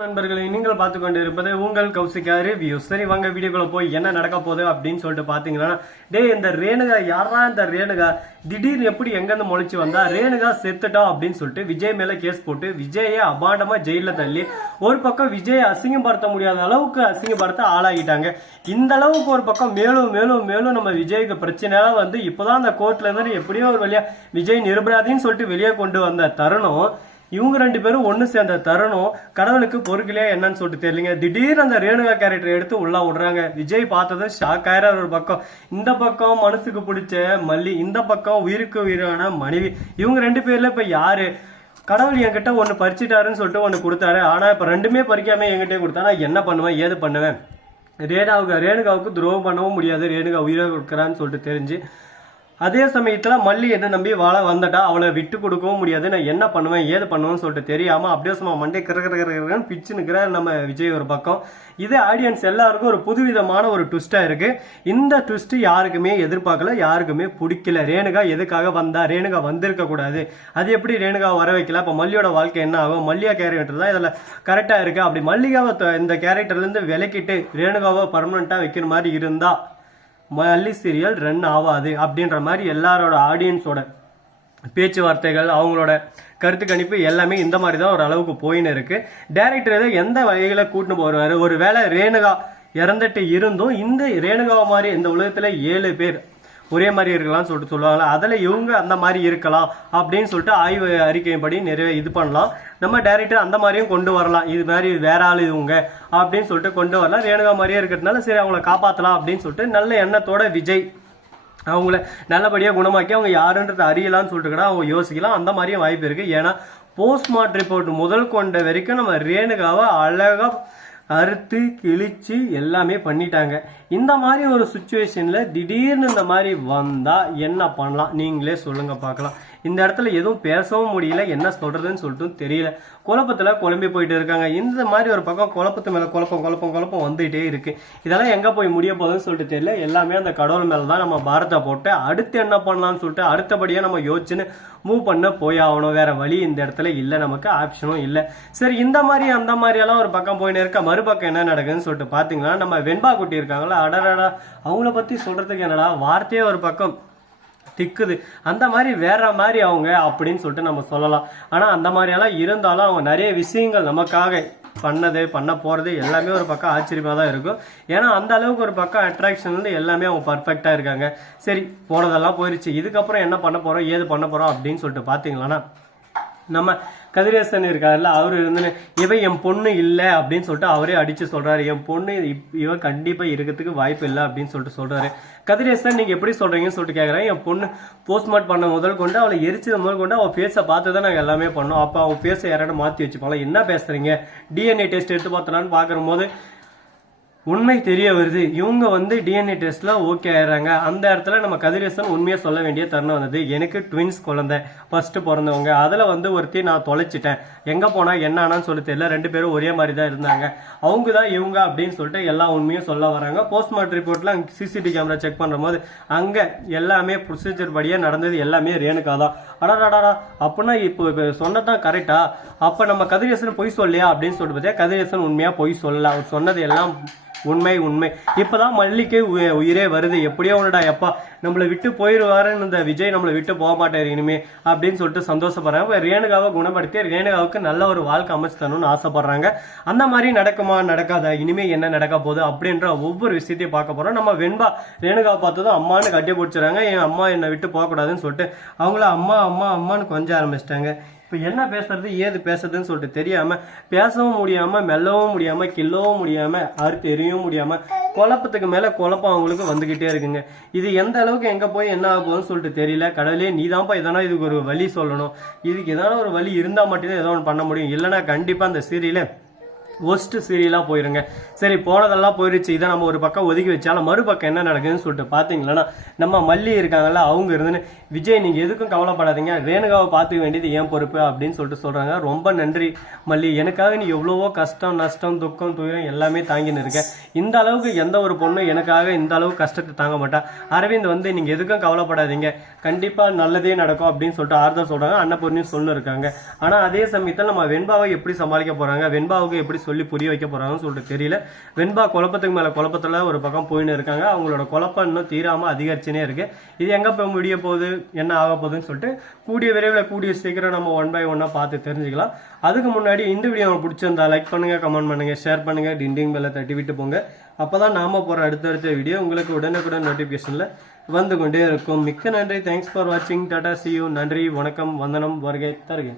நண்பர்களை நீங்கள் பார்த்து கொண்டு இருப்பது உங்கள் கௌசிகா ரிவ்யூ. சரி வாங்க வீடியோக்குள்ள போய் என்ன நடக்க போகுது அப்படின்னு சொல்லிட்டு பாத்தீங்கன்னா, இந்த ரேணுகா யாரா இந்த ரேணுகா திடீர்னு எப்படி எங்கிருந்து முளைச்சு வந்தா, ரேணுகா செத்துட்டா அப்படின்னு சொல்லிட்டு விஜய் மேல கேஸ் போட்டு விஜயை அபாண்டமா ஜெயில தள்ளி ஒரு பக்கம் விஜயை அசிங்கப்படுத்த முடியாத அளவுக்கு அசிங்கப்படுத்த ஆளாகிட்டாங்க. இந்த அளவுக்கு ஒரு பக்கம் மேலும் மேலும் மேலும் நம்ம விஜய்க்கு பிரச்சனையெல்லாம் வந்து இப்பதான் அந்த கோர்ட்ல இருந்து எப்படியோ ஒரு வழியா விஜய் நிரபராதின்னு சொல்லிட்டு வெளியே கொண்டு வந்த தருணம், இவங்க ரெண்டு பேரும் ஒண்ணு சேர்ந்த தருணம் கடவுளுக்கு பொறுக்கலையா என்னன்னு சொல்லிட்டு தெரியலங்க. திடீர்னு அந்த ரேணுகா கேரக்டர் எடுத்து உள்ள விடுறாங்க. விஜய் பார்த்ததும் ஷாக் ஆயிர ஒரு பக்கம், இந்த பக்கம் மனசுக்கு பிடிச்ச மல்லி, இந்த பக்கம் உயிருக்கு உயிரான மனைவி. இவங்க ரெண்டு பேர்ல இப்ப யாரு? கடவுள் என்கிட்ட ஒன்னு பறிச்சுட்டாருன்னு சொல்லிட்டு ஒன்னு கொடுத்தாரு. ஆனா இப்ப ரெண்டுமே பறிக்காம என்கிட்ட கொடுத்தா நான் என்ன பண்ணுவேன், ஏது பண்ணுவேன்? ரேணுகாவுக்கு துரோகம் பண்ணவும் முடியாது, ரேணுகா உயிரை கொடுக்குறான்னு சொல்லிட்டு தெரிஞ்சு அதே சமயத்துல மல்லி என்ன நம்பி வாழ வந்துட்டா, அவளை விட்டு கொடுக்கவும் முடியாது. நான் என்ன பண்ணுவேன் ஏது பண்ணுவேன்னு சொல்லிட்டு தெரியாம அப்படியே சும்மா மண்டே கிரகன்னு பிச்சு நிற்கிற நம்ம விஜய் ஒரு பக்கம். இதே ஆடியன்ஸ் எல்லாருக்கும் ஒரு புதுவிதமான ஒரு ட்விஸ்டா இருக்கு. இந்த ட்விஸ்ட் யாருக்குமே எதிர்பார்க்கல, யாருக்குமே பிடிக்கல. ரேணுகா எதுக்காக வந்தா, ரேணுகா வந்திருக்க கூடாது, அது எப்படி ரேணுகாவை வர வைக்கல, இப்ப மல்லியோட வாழ்க்கை என்ன ஆகும், மல்லியா கேரக்டர் தான் இதுல கரெக்டா இருக்கு. அப்படி மல்லிகாவை இந்த கேரக்டர்ல இருந்து விலக்கிட்டு ரேணுகாவை பர்மனண்டா வைக்கிற மாதிரி இருந்தா மல்லி சீரியல் ரன் ஆகாது அப்படின்ற மாதிரி எல்லாரோட ஆடியன்ஸோட பேச்சுவார்த்தைகள், அவங்களோட கருத்து கணிப்பு எல்லாமே இந்த மாதிரி தான் ஒரு அளவுக்கு போயின்னு இருக்கு. டைரக்டர் ஏதோ எந்த வகையில கூட்டின்னு போறாரு, ஒரு வேளை ரேணுகா இறந்துட்டு இருந்தும் இந்த ரேணுகாவை மாதிரி இந்த உலகத்துல 7 பேர் ஒரே மாதிரி இருக்கலாம்னு சொல்லிட்டு சொல்லுவாங்க. அதுல இவங்க அந்த மாதிரி இருக்கலாம் அப்படின்னு சொல்லிட்டு ஆய்வு அறிக்கையின்படி நிறைய இது பண்ணலாம். நம்ம டைரக்டர் அந்த மாதிரியும் கொண்டு வரலாம், இது மாதிரி வேற ஆள் இவங்க அப்படின்னு சொல்லிட்டு கொண்டு வரலாம். ரேணுகா மாதிரியே இருக்கிறதுனால சரி அவங்கள காப்பாற்றலாம் அப்படின்னு சொல்லிட்டு நல்ல எண்ணத்தோட விஜய் அவங்கள நல்லபடியாக குணமாக்கி அவங்க யாருன்றது அறியலாம்னு சொல்லிட்டு கூட அவங்க யோசிக்கலாம். அந்த மாதிரியும் வாய்ப்பு இருக்கு. ஏன்னா போஸ்ட்மார்ட்டம் ரிப்போர்ட் முதல் கொண்ட வரைக்கும் நம்ம ரேணுகாவை அழகா அறுத்து கிழிச்சு எல்லாமே பண்ணிட்டாங்க. இந்த மாதிரி ஒரு சுச்சுவேஷன்ல திடீர்னு இந்த மாதிரி வந்தா என்ன பண்ணலாம் நீங்களே சொல்லுங்க பார்க்கலாம். இந்த இடத்துல எதுவும் பேசவும் முடியல, என்ன சொல்றதுன்னு சொல்லிட்டு தெரியல, குழப்பத்துல குழம்பி போயிட்டு இருக்காங்க. இந்த மாதிரி ஒரு பக்கம் குழப்பத்து மேல குழப்பம் வந்துகிட்டே இருக்கு. இதெல்லாம் எங்க போய் முடிய போகுதுன்னு சொல்லிட்டு தெரியல. எல்லாமே அந்த கடவுள் மேலதான் நம்ம பாரத்தை போட்டு அடுத்து என்ன பண்ணலாம்னு சொல்லிட்டு அடுத்தபடியா நம்ம யோசிச்சுன்னு மூவ் பண்ண போய் ஆகணும். வேற வழி இந்த இடத்துல இல்ல, நமக்கு ஆப்ஷனும் இல்ல. சரி இந்த மாதிரி அந்த மாதிரி எல்லாம் ஒரு பக்கம் போயின்னு இருக்க, மறுபக்கம் என்ன நடக்குதுன்னு சொல்லிட்டு பாத்தீங்கன்னா, நம்ம வெண்பா குட்டி இருக்காங்களா, அடடா அவங்கள பத்தி சொல்றதுக்கு என்னடா வார்த்தையே ஒரு பக்கம் திக்குது. அந்த மாதிரி வேற மாதிரி அவங்க அப்படின்னு சொல்லிட்டு நம்ம சொல்லலாம். ஆனா அந்த மாதிரி எல்லாம் இருந்தாலும் அவங்க நிறைய விஷயங்கள் நமக்காக பண்ண போறது எல்லாமே ஒரு பக்கம் ஆச்சரியமா தான் இருக்கும். ஏன்னா அந்த அளவுக்கு ஒரு பக்கம் அட்ராக்ஷன்ல எல்லாமே அவங்க பர்ஃபெக்டா இருக்காங்க. சரி போனதெல்லாம் போயிருச்சு, இதுக்கப்புறம் என்ன பண்ண போறோம் ஏது பண்ண போறோம் அப்படின்னு சொல்லிட்டு பாத்தீங்களா, நம்ம கதிரேசன் இருக்காருல்ல, அவரு இருந்து இவன் என் பொண்ணு இல்லை அப்படின்னு சொல்லிட்டு அவரே அடிச்சு சொல்றாரு. என் பொண்ணு இவன் கண்டிப்பா இருக்கிறதுக்கு வாய்ப்பு இல்லை அப்படின்னு சொல்லிட்டு சொல்றாரு. கதிரேசன் நீங்க எப்படி சொல்றீங்கன்னு சொல்லிட்டு கேட்கறேன். என் பொண்ணு போஸ்ட்மார்ட் பண்ண முதல் கொண்டு அவளை எரிச்சது முதல் கொண்டு அவள் ஃபேஸை பார்த்து தான் நாங்கள் எல்லாமே பண்ணோம். அப்போ அவன் ஃபேஸை யாராவது மாற்றி வச்சுப்பாங்களா, என்ன பேசுறீங்க, டிஎன்ஏ டெஸ்ட் எடுத்து பார்த்தலான்னு பார்க்குற போது உண்மை தெரிய வருது. இவங்க டிஎன்ஏ டெஸ்ட்ல ஓகே ஆயிடுறாங்க. அந்த இடத்துல நம்ம கதிரேசன் உண்மையை சொல்ல வேண்டிய தருணம் வந்தது. எனக்கு ட்வின்ஸ் குழந்தை ஃபர்ஸ்ட் பிறந்தவங்க, அதுல ஒருத்தி நான் தொலைச்சிட்டேன், எங்க போனா என்ன ஆனான்னு சொல்லி தெரியல, 2 பேரும் ஒரே மாதிரி தான் இருந்தாங்க, அவங்க தான் இவங்க அப்படின்னு சொல்லிட்டு எல்லா உண்மையும் சொல்ல வராங்க. போஸ்ட்மார்ட்டம் ரிப்போர்ட்ல சிசிடிவி கேமரா செக் பண்ற போது அங்க எல்லாமே ப்ரொசீஜர் படியே நடந்தது, எல்லாமே ரேணுகா தான். அடாடாடா அப்படின்னா இப்போ சொன்னதான் கரெக்டா, அப்ப நம்ம கதிரேசன் பொய் சொல்லியா அப்படின்னு சொல்லிட்டு பார்த்தா கதிரேசன் உண்மையா பொய் சொல்லல, அவர் சொன்னது எல்லாம் உண்மை. இப்பதான் மல்லிக்கு உயிரே வருது. எப்படியோ ஒன்னுடா எப்பா நம்மளை விட்டு போயிடுவாருன்னு இந்த விஜய் நம்மளை விட்டு போக மாட்டாரு இனிமே அப்படின்னு சொல்லிட்டு சந்தோஷப்படுறாங்க. ரேணுகாவை குணப்படுத்தி ரேணுகாவுக்கு நல்ல ஒரு வாழ்க்கை அமைச்சு தரணும்னு ஆசைப்படுறாங்க. அந்த மாதிரி நடக்குமா நடக்காதா, இனிமே என்ன நடக்க போகுது அப்படின்ற ஒவ்வொரு விஷயத்தையும் பார்க்க போறோம். நம்ம வெண்பா ரேணுகாவை பார்த்ததும் அம்மானு கட்டி பிடிச்சிடறாங்க. என் அம்மா என்னை விட்டு போகக்கூடாதுன்னு சொல்லிட்டு அவங்கள அம்மா அம்மா அம்மான்னு கொஞ்சம் ஆரம்பிச்சிட்டாங்க. இப்போ என்ன பேசுறது ஏது பேசுறதுன்னு சொல்லிட்டு தெரியாம, பேசவும் முடியாம, மெல்லவும் முடியாம, கில்லவும் முடியாம, அறுத்து எரியவும் முடியாம, குழப்பத்துக்கு மேல குழப்பம் அவங்களுக்கு வந்துகிட்டே இருக்குங்க. இது எந்த அளவுக்கு எங்க போய் என்ன ஆக போகுதுன்னு சொல்லிட்டு தெரியல. கடவுளே நீதான்ப்பா எதனா இதுக்கு ஒரு வழி சொல்லணும், இதுக்கு எதனா ஒரு வழி இருந்தா மட்டும்தான் ஏதோ ஒன்று பண்ண முடியும், இல்லைன்னா கண்டிப்பா அந்த சீரியல ஒஸ்ட் சீரியலா போயிருங்க. சரி போனதெல்லாம் போயிருச்சு, இதை நம்ம ஒரு பக்கம் ஒதுக்கி வச்சாலும் மறுபக்கம் என்ன நடக்குதுன்னு சொல்லிட்டு பாத்தீங்களா, நம்ம மல்லி இருக்காங்கல்ல, அவங்க இருந்துன்னு விஜய் நீங்க எதுக்கும் கவலைப்படாதீங்க, ரேணுகாவை பார்த்துக்க வேண்டியது ஏன் பொறுப்பு அப்படின்னு சொல்லிட்டு சொல்றாங்க. ரொம்ப நன்றி மல்லி, எனக்காக நீ எவ்வளவோ கஷ்டம் நஷ்டம் துக்கம் துயரம் எல்லாமே தாங்கின்னு இருக்க. இந்த அளவுக்கு எந்த ஒரு பொண்ணு எனக்காக இந்த அளவுக்கு கஷ்டத்தை தாங்க மாட்டா. அரவிந்த் நீங்க எதுக்கும் கவலைப்படாதீங்க, கண்டிப்பா நல்லதே நடக்கும் அப்படின்னு சொல்லிட்டு ஆறுதல் சொல்றாங்க. அன்னபூர்ணியும் சொல்லு இருக்காங்க. ஆனா அதே சமயத்தில் நம்ம வெண்பாவை எப்படி சமாளிக்க போறாங்க, வெண்பாவுக்கு எப்படி சொல்லி புரிய வைக்க போறாங்கன்னு சொல்லிட்டு தெரியல. வெண்பா குழப்பத்துக்கு மேல குழப்பத்துல ஒரு பக்கம் போயின்னு இருக்காங்க. அவங்களோட குழப்பம் இன்னும் தீராம அதிகரிச்சுனே இருக்கு. இது எங்க போய் முடிய போகுது, என்ன ஆக போகுதுன்னு சொல்லிட்டு கூடிய விரைவில் கூடிய சீக்கிரம் நம்ம 1 by 1 பார்த்து தெரிஞ்சுக்கலாம். அதுக்கு முன்னாடி இந்த வீடியோ உங்களுக்கு பிடிச்சிருந்தா லைக் பண்ணுங்க, கமெண்ட் பண்ணுங்க, ஷேர் பண்ணுங்க, டிண்டிங் பெல்ல தட்டி விட்டு போங்க. அப்பதான் நாம போற அடுத்தடுத்த வீடியோ உங்களுக்கு உடனுக்குடன் நோட்டிபிகேஷன்ல வந்து கொண்டே இருக்கும். மிக்க நன்றி. தேங்க்ஸ் ஃபார் வாட்சிங். Tata, see you. நன்றி, வணக்கம், வந்தனம், வருகை தருக.